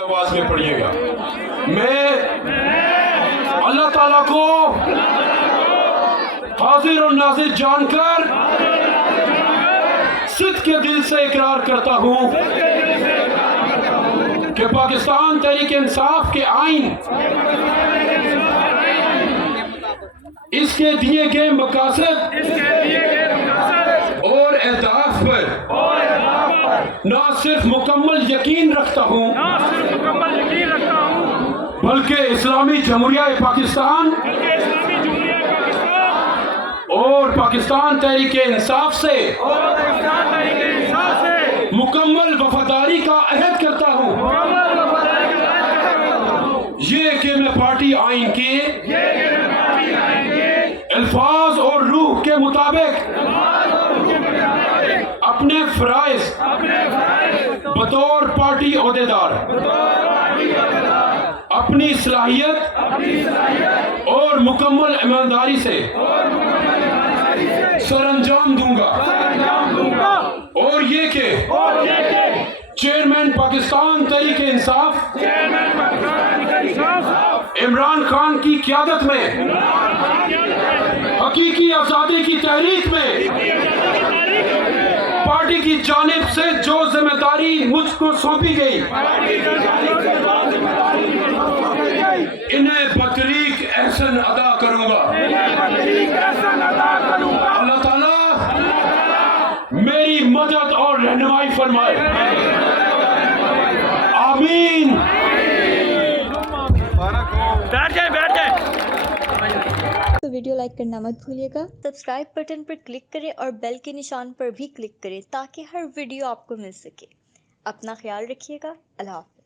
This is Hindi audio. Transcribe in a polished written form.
आवाज में पढ़िएगा। मैं अल्लाह ताला को हाजिर और नाजिर जानकर सिद्ध के दिल से इकरार करता हूँ कि पाकिस्तान तहरीक इंसाफ के आइन इसके दिए गए मकासद और अहदाफ पर न सिर्फ मुकम्मल यकीन रखता हूँ बल्कि इस्लामी जमहूरिया पाकिस्तान और पाकिस्तान तहरीक इंसाफ से मुकम्मल वफादारी का अहद करता हूँ। ये कि मैं पार्टी आइन के अल्फाज और रूह के मुताबिक अपने फराइज बतौर पार्टी ओहदेदार अपनी सलाहियत और मुकम्मल ईमानदारी से सरअंजाम दूंगा और ये कि चेयरमैन पाकिस्तान तहरीक इंसाफ इमरान खान की क़यादत में हकीकी आज़ादी की तहरीक में पार्टी की जानिब से जो जिम्मेदारी मुझको सौंपी गई इन्हें बतरीक एहसन अदा करूंगा। अल्लाह ताला मेरी मदद और रहनुमाई फरमाए। आमीन। बैठ जाए। तो वीडियो लाइक करना मत भूलिएगा, सब्सक्राइब बटन पर क्लिक करें और बेल के निशान पर भी क्लिक करें ताकि हर वीडियो आपको मिल सके। अपना ख्याल रखिएगा। अल्लाह हाफ़िज़।